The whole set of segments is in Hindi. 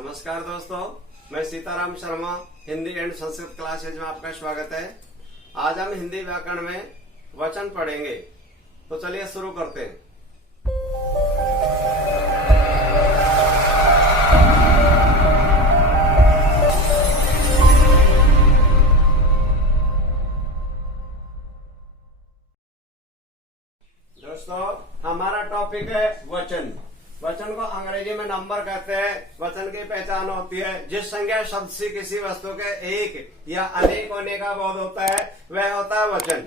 नमस्कार दोस्तों, मैं सीताराम शर्मा हिंदी एंड संस्कृत क्लासेज में आपका स्वागत है। आज हम हिंदी व्याकरण में वचन पढ़ेंगे, तो चलिए शुरू करते हैं। दोस्तों, हमारा टॉपिक है वचन। वचन को अंग्रेजी में नंबर कहते हैं। वचन की पहचान होती है जिस संज्ञा शब्द से किसी वस्तु के एक या अनेक होने का बोध होता है, वह होता है वचन।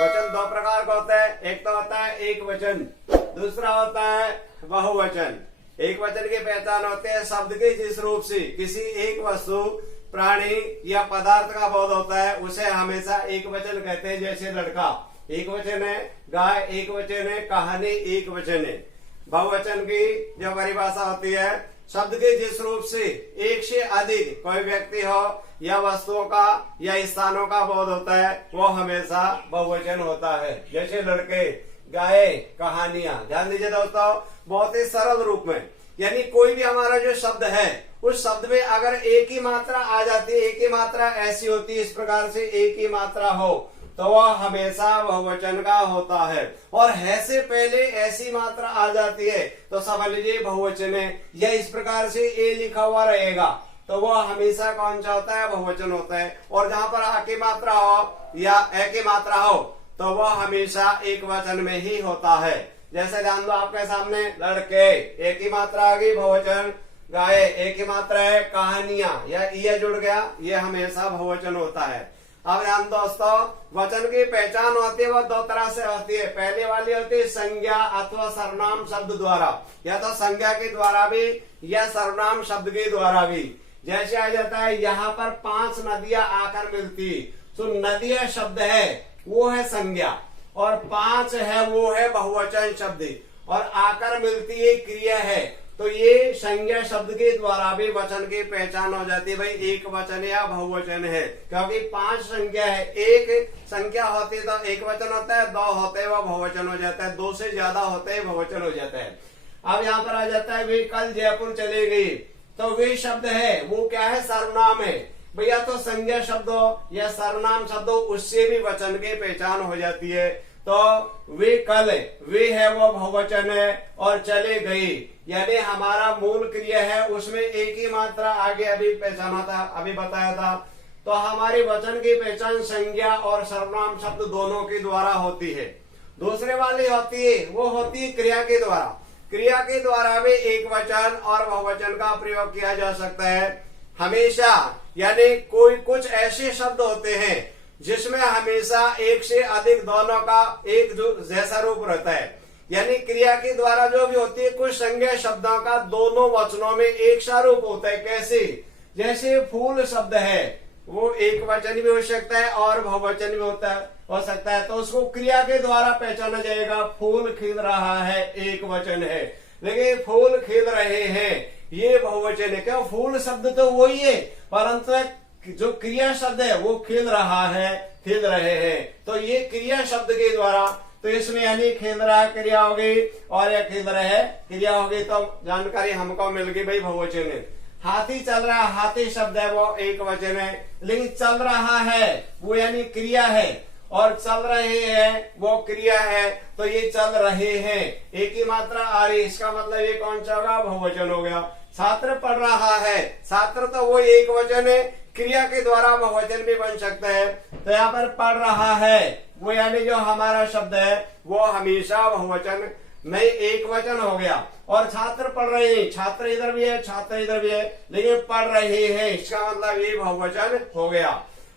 वचन दो प्रकार का होता है, एक तो होता है एक वचन, दूसरा होता है बहुवचन। एक वचन की पहचान होती है शब्द के जिस रूप से किसी एक वस्तु, प्राणी या पदार्थ का बोध होता है, उसे हमेशा एक वचन कहते हैं। जैसे लड़का एक वचन है, गाय एक वचन है, कहानी एक वचन है। बहुवचन की जो परिभाषा होती है, शब्द के जिस रूप से एक से अधिक कोई व्यक्ति हो या वस्तुओं का या स्थानों का बोध होता है, वो हमेशा बहुवचन होता है। जैसे लड़के, गाय, कहानियां। ध्यान दीजिए दोस्तों, बहुत ही सरल रूप में, यानी कोई भी हमारा जो शब्द है, उस शब्द में अगर एक ही मात्रा आ जाती है, एक ही मात्रा ऐसी होती है, इस प्रकार से एक ही मात्रा हो, तो वह हमेशा बहुवचन का होता है। और है से पहले ऐसी मात्रा आ जाती है तो समझ लीजिए बहुवचन है। या इस प्रकार से ए लिखा हुआ रहेगा तो वह हमेशा कौन सा होता है? बहुवचन होता है। और जहाँ पर आ की मात्रा हो या ए की मात्रा हो तो वह हमेशा एक वचन में ही होता है। जैसे ध्यान दो, आपके सामने लड़के एक ही मात्रा आ गई, बहुवचन। गाय एक ही मात्रा है, कहानियां या ये जुड़ गया, ये हमेशा बहुवचन होता है। अब ध्यान दोस्तों, वचन की पहचान होती है वो दो तरह से होती है। पहले वाली होती है संज्ञा अथवा सर्वनाम शब्द द्वारा, या तो संज्ञा के द्वारा भी या सर्वनाम शब्द के द्वारा भी। जैसे आ जाता है यहाँ पर 5 नदियां आकर मिलती, तो नदियां शब्द है वो है संज्ञा, और 5 है वो है बहुवचन शब्द, और आकर मिलती है क्रिया है। तो ये संज्ञा शब्द के द्वारा भी वचन की पहचान हो जाती है, भाई एक वचन या बहुवचन है। क्योंकि 5 संख्या है, एक संख्या होती है तो एक वचन होता है, 2 होते हैं वो बहुवचन हो जाता है, 2 से ज्यादा होते हैं बहुवचन हो जाता है। अब यहाँ पर आ जाता है वे कल जयपुर चले गई, तो वे शब्द है वो क्या है? सर्वनाम है। भैया तो संज्ञा शब्द हो या सर्वनाम शब्द हो, उससे भी वचन की पहचान हो जाती है। तो वे कल, वे है वो बहुवचन है, और चले गई यानी हमारा मूल क्रिया है, उसमें एक ही मात्रा आगे अभी पहचाना था, अभी बताया था। तो हमारी वचन की पहचान संज्ञा और सर्वनाम शब्द दोनों के द्वारा होती है। दूसरे वाली होती है वो होती है क्रिया के द्वारा। क्रिया के द्वारा भी एक वचन और बहुवचन का प्रयोग किया जा सकता है हमेशा। यानी कोई कुछ ऐसे शब्द होते हैं जिसमें हमेशा एक से अधिक दोनों का एक जैसा रूप रहता है। यानी क्रिया के द्वारा जो भी होती है, कुछ संज्ञा शब्दों का दोनों वचनों में एक सा रूप होता है। कैसे? जैसे फूल शब्द है वो एक वचन भी हो सकता है और बहुवचन भी हो सकता है, तो उसको क्रिया के द्वारा पहचाना जाएगा। फूल खिल रहा है एक वचन है, लेकिन फूल खिल रहे हैं ये बहुवचन है। क्यों? फूल शब्द तो वही है, परंतु जो क्रिया शब्द है वो खिल रहा है, खिल रहे हैं, तो ये क्रिया शब्द के द्वारा। तो इसमें यानी खिल रहा क्रिया हो गई और या खिल रहे क्रिया हो गई, तो जानकारी हमको मिल गई भाई बहुवचन है। हाथी चल रहा, हाथी शब्द है वो एक वचन है, लेकिन चल रहा है वो यानी क्रिया है, और चल रहे हैं वो क्रिया है। तो ये चल रहे हैं एक ही मात्रा आ रही, इसका मतलब ये कौन सा होगा? बहुवचन हो गया। छात्र पढ़ रहा है, छात्र तो वो एक वचन है, क्रिया के द्वारा बहुवचन भी बन सकता है। तो यहाँ पर पढ़ रहा है वो यानी जो हमारा शब्द है वो हमेशा बहुवचन में एक वचन हो गया। और छात्र पढ़ रहे हैं, छात्र इधर भी है, छात्र इधर भी है, लेकिन पढ़ रहे हैं, इसका मतलब ये बहुवचन हो गया।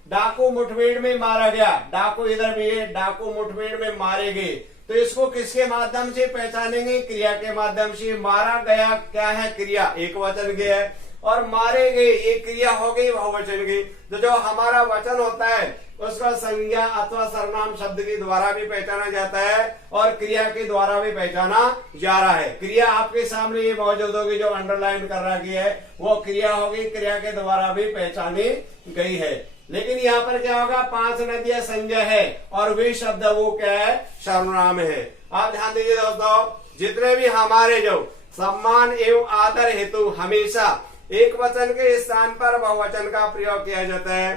डाकू मुठभेड़ में मारा गया, डाकू इधर भी है, डाकू मुठभेड़ में मारे गए, तो इसको किसके माध्यम से पहचानेंगे? क्रिया के माध्यम से। मारा गया क्या है? क्रिया, एक वचन के है, और मारे गए ये क्रिया हो गई बहुवचन की। तो जो हमारा वचन होता है उसका संज्ञा अथवा सर्वनाम शब्द के द्वारा भी पहचाना जाता है और क्रिया के द्वारा भी पहचाना जा रहा है। क्रिया आपके सामने ये मौजूद होगी, जो अंडरलाइन कर रखी है वो क्रिया होगी, क्रिया के द्वारा भी पहचानी गई है। लेकिन यहाँ पर क्या होगा? 5 नदियां संज्ञा है और वे शब्द वो क्या है? सर्वनाम है। आप ध्यान दीजिए दोस्तों, जितने भी हमारे जो सम्मान एवं आदर हेतु हमेशा एक वचन के स्थान पर बहुवचन का प्रयोग किया जाता है।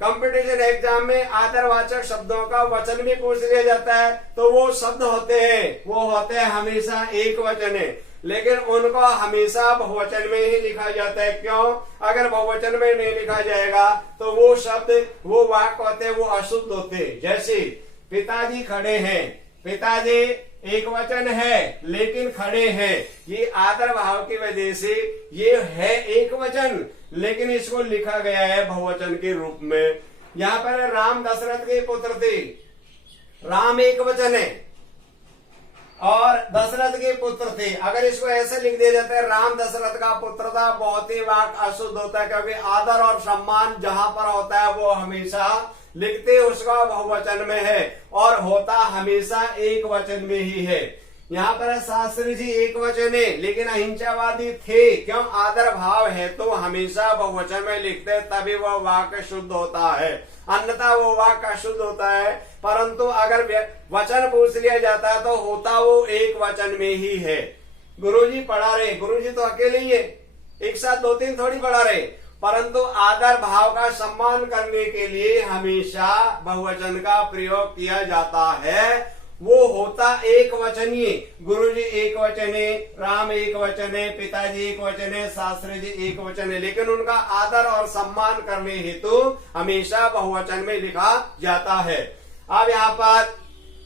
कंपटीशन एग्जाम में आदरवाचक शब्दों का वचन भी पूछ लिया जाता है, तो वो शब्द होते हैं हमेशा एक वचन है, लेकिन उनको हमेशा बहुवचन में ही लिखा जाता है। क्यों? अगर बहुवचन में नहीं लिखा जाएगा तो वो शब्द, वो वाक्य होते हैं, वो अशुद्ध होते हैं। जैसे पिताजी खड़े हैं, पिताजी एक वचन है लेकिन खड़े हैं, ये आदर भाव की वजह से ये है एक वचन, लेकिन इसको लिखा गया है बहुवचन के रूप में। यहाँ पर राम दशरथ के पुत्र थे, राम एक वचन है और दशरथ के पुत्र थे। अगर इसको ऐसे लिख दिया जाता है राम दशरथ का पुत्र था, बहुत ही वाक्य अशुद्ध होता है, क्योंकि आदर और सम्मान जहां पर होता है वो हमेशा लिखते उसका बहुवचन में है और होता हमेशा एक वचन में ही है। यहाँ पर शास्त्री जी एक वचन है लेकिन अहिंसावादी थे। क्यों? आदर भाव है तो हमेशा बहुवचन में लिखते, तभी वह वाक्य शुद्ध होता है, अन्यथा वो वाक्य अशुद्ध होता है। परंतु अगर वचन पूछ लिया जाता है तो होता वो एक वचन में ही है। गुरुजी पढ़ा रहे, गुरुजी तो अकेले ही है, एक साथ दो तीन थोड़ी पढ़ा रहे, परंतु आदर भाव का सम्मान करने के लिए हमेशा बहुवचन का प्रयोग किया जाता है। वो होता एक वचनीय, गुरुजी एक वचन है, राम एक वचन है, पिताजी एक वचन है, शास्त्री जी एक वचन है, लेकिन उनका आदर और सम्मान करने हेतु हमेशा बहुवचन में लिखा जाता है। अब यहाँ पर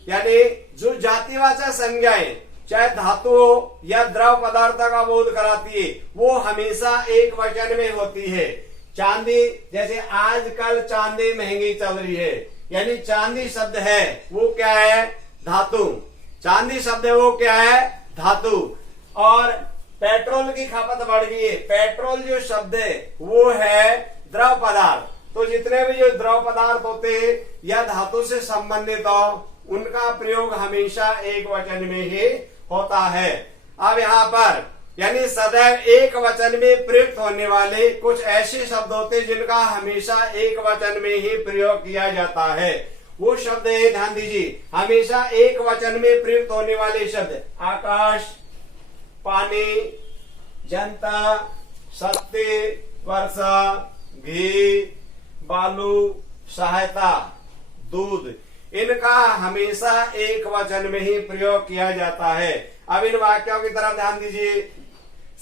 यानी जो जातिवाचक संज्ञाएं चाहे धातु हो या द्रव पदार्थ का बोध कराती है, वो हमेशा एक वचन में होती है। चांदी, जैसे आजकल चांदी महंगी चल रही है, यानी चांदी शब्द है वो क्या है? धातु। चांदी शब्द है वो क्या है? धातु। और पेट्रोल की खपत बढ़ गई है, पेट्रोल जो शब्द है वो है द्रव पदार्थ। तो जितने भी जो द्रव पदार्थ होते हैं या धातु से संबंधित हो, उनका प्रयोग हमेशा एक वचन में ही होता है। अब यहाँ पर यानी सदैव एक वचन में प्रयुक्त होने वाले कुछ ऐसे शब्द होते हैं जिनका हमेशा एक वचन में ही प्रयोग किया जाता है। वो शब्द है, ध्यान दीजिए, हमेशा एक वचन में प्रयुक्त होने वाले शब्द आकाश, पानी, जनता, सत्य, वर्षा, घी, बालू, सहायता, दूध, इनका हमेशा एक वचन में ही प्रयोग किया जाता है। अब इन वाक्यों की तरफ ध्यान दीजिए।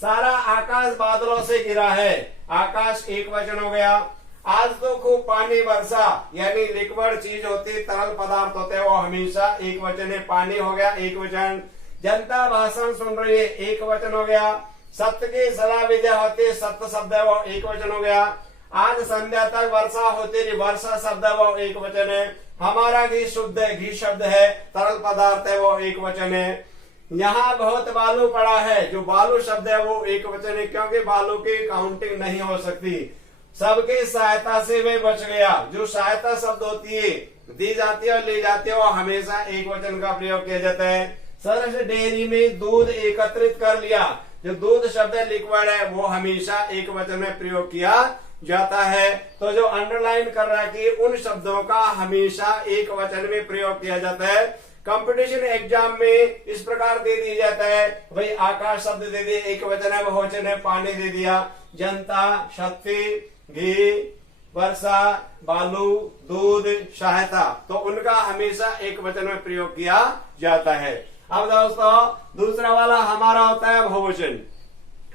सारा आकाश बादलों से घिरा है, आकाश एक वचन हो गया। आज तो खूब पानी बरसा, यानी लिक्विड चीज होती, तरल पदार्थ होते हैं, वो हमेशा एक वचन है, पानी हो गया एक वचन। जनता भाषण सुन रही है, एक वचन हो गया। सत्य की सलाह विद्या होती है, सत्य शब्द है वो एक वचन हो गया। आज संध्या तक वर्षा होती रही, वर्षा शब्द है वो एक वचन है। हमारा घी शुद्ध है, घी शब्द है, तरल पदार्थ है वो एक वचन है। यहाँ बहुत बालू पड़ा है, जो बालू शब्द है वो एक वचन है, क्योंकि बालू की काउंटिंग नहीं हो सकती। सबकी सहायता से वे बच गया, जो सहायता शब्द होती है, दी जाती है और ली जाती है, वो हमेशा एक वचन का प्रयोग किया जाता है। सरस डेयरी में दूध एकत्रित कर लिया, जो दूध शब्द है लिक्विड है, वो हमेशा एक वचन में प्रयोग किया जाता है। तो जो अंडरलाइन कर रहा है कि उन शब्दों का हमेशा एक वचन में प्रयोग किया जाता है। कंपटीशन एग्जाम में इस प्रकार दे दिया जाता है, भाई आकाश शब्द दे दिए एक वचन है, बहुवचन है, पानी दे दिया, जनता, शक्ति, घी, वर्षा, बालू, दूध, सहायता, तो उनका हमेशा एक वचन में प्रयोग किया जाता है। अब दोस्तों दूसरा वाला हमारा होता है बहुवचन।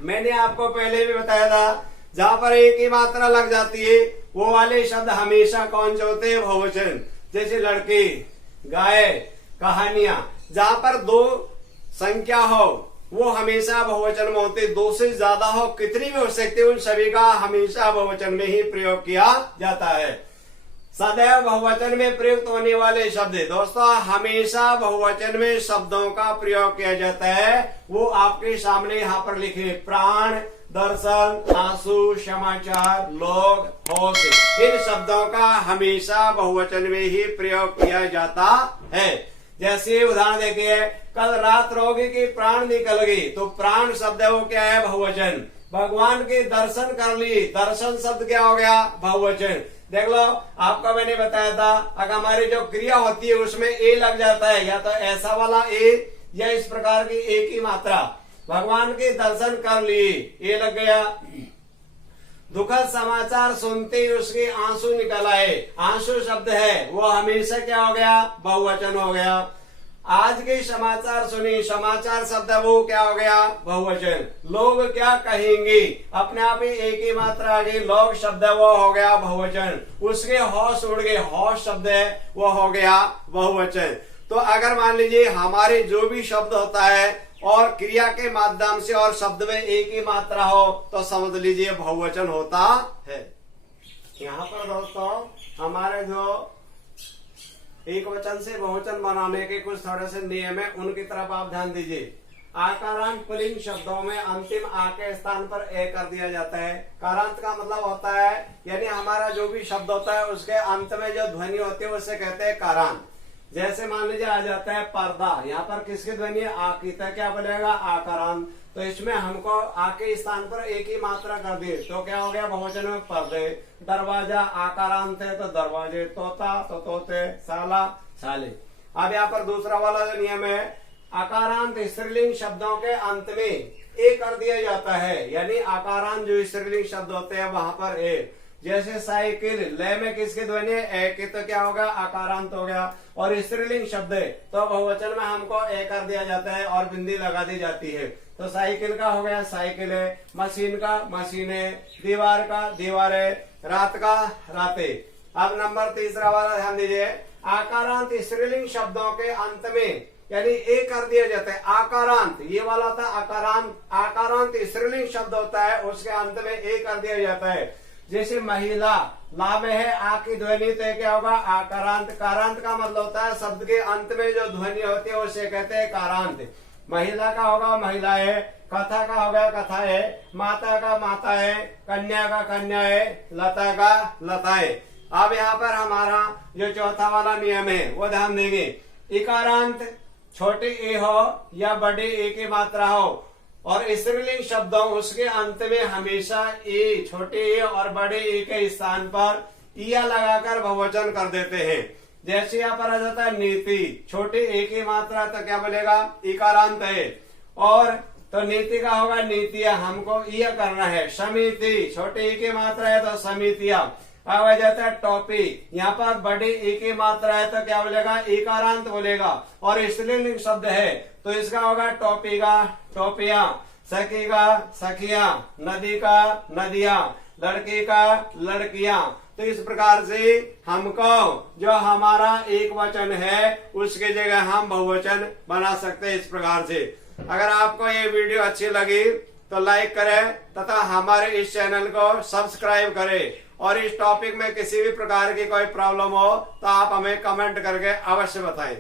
मैंने आपको पहले भी बताया था, जहाँ पर एक ही मात्रा लग जाती है वो वाले शब्द हमेशा कौन से होते हैं? बहुवचन। जैसे लड़के, गाय, कहानियां, जहाँ पर दो संख्या हो वो हमेशा बहुवचन में होते, दो से ज्यादा हो कितनी भी हो सकती है, उन सभी का हमेशा बहुवचन में ही प्रयोग किया जाता है। सदैव बहुवचन में प्रयुक्त होने वाले शब्द दोस्तों हमेशा बहुवचन में शब्दों का प्रयोग किया जाता है। वो आपके सामने यहाँ पर लिखे, प्राण, दर्शन, आंसू, समाचार, लोग, होश, इन शब्दों का हमेशा बहुवचन में ही प्रयोग किया जाता है। जैसे उदाहरण देखिए, कल रात रोगी की प्राण निकल गई, तो प्राण शब्द है वो क्या है? बहुवचन। भगवान के दर्शन कर लिए, दर्शन शब्द क्या हो गया? बहुवचन। देख लो, आपका मैंने बताया था, अगर हमारी जो क्रिया होती है उसमें ए लग जाता है, या तो ऐसा वाला ए या इस प्रकार की एक ही मात्रा। भगवान के दर्शन कर लिए, ए लग गया। दुखद समाचार सुनते ही उसके आंसू निकल आए, आंसू शब्द है वो हमेशा क्या हो गया, बहुवचन हो गया। आज के समाचार सुनी, समाचार शब्द है वो क्या हो गया, बहुवचन। लोग क्या कहेंगे, अपने आप ही एक ही मात्रा आ गई, लोग शब्द है वो हो गया बहुवचन। उसके होश उड़ गए, होश शब्द है वो हो गया बहुवचन। तो अगर मान लीजिए हमारे जो भी शब्द होता है और क्रिया के माध्यम से और शब्द में एक ही मात्रा हो तो समझ लीजिए बहुवचन होता है। यहाँ पर दोस्तों हमारे जो एक वचन से बहुवचन बनाने के कुछ थोड़े से नियम है, उनकी तरफ आप ध्यान दीजिए। आकारांत पुल्लिंग शब्दों में अंतिम आ के स्थान पर ए कर दिया जाता है। कारांत का मतलब होता है यानी हमारा जो भी शब्द होता है उसके अंत में जो ध्वनि होती है उसे कहते हैं कारांत। जैसे मान लीजिए आ जाता है पर्दा, यहाँ पर किसकी ध्वनि है, आ की, तो क्या बनेगा आकारांत। तो इसमें हमको आ के स्थान पर एक ही मात्रा कर दी तो क्या हो गया बहुवचन में पर्दे। दरवाजा आकारांत है तो दरवाजे, तोता तो तोते, साला साले। अब यहाँ पर दूसरा वाला जो नियम है, आकारांत स्त्रीलिंग शब्दों के अंत में ए कर दिया जाता है, यानी आकारांत जो स्त्रीलिंग शब्द होते हैं वहां पर ए। जैसे साइकिल, लय में किसकी ध्वनि है, ए की, तो क्या होगा आकारांत हो गया। और स्त्रीलिंग शब्द है तो बहुवचन में हमको ए कर दिया जाता है और बिंदी लगा दी जाती है। तो साइकिल का हो गया साइकिल है, मशीन का मशीन है, दीवार का दीवार है, रात का राते। अब नंबर तीसरा वाला ध्यान दीजिए, आकारांत स्त्रीलिंग शब्दों के अंत में यानी ए कर दिया जाता है। आकारांत ये वाला था आकारांत, आकारांत स्त्रीलिंग शब्द होता है उसके अंत में ए कर दिया जाता है। जैसे महिला, ला में है आ की ध्वनि तो क्या होगा आकारांत। कारांत का मतलब होता है शब्द के अंत में जो ध्वनि होती है उसे कहते हैं कारांत। महिला का होगा महिला है, कथा का होगा कथा है, माता का माता है, कन्या का कन्या है, लता का लता है। अब यहाँ पर हमारा जो चौथा वाला नियम है वो ध्यान देंगे। इकारांत छोटे ए हो या बड़े ए की मात्रा हो और स्त्रीलिंग शब्दों उसके अंत में हमेशा ए, छोटे ए और बड़े ए के स्थान पर इया लगाकर बहुवचन कर देते हैं। जैसे यहाँ पर आ जाता है नीति, छोटे ए की मात्रा तो क्या बोलेगा इकारांत है, और तो नीति का होगा नीतिया, हमको इया करना है। समिति, छोटे ए की मात्रा है तो समितिया। अब आ जाता है टॉपिक, यहाँ पर बड़े ए की मात्रा है तो क्या बोलेगा इकारांत बोलेगा, और स्त्रीलिंग शब्द है तो इसका होगा टॉपिका टोपिया, सखी का सखिया, नदी का नदिया, लड़के का लड़कियां। तो इस प्रकार से हमको जो हमारा एक वचन है उसके जगह हम बहुवचन बना सकते हैं इस प्रकार से। अगर आपको ये वीडियो अच्छी लगी तो लाइक करें तथा हमारे इस चैनल को सब्सक्राइब करें, और इस टॉपिक में किसी भी प्रकार की कोई प्रॉब्लम हो तो आप हमें कमेंट करके अवश्य बताएं।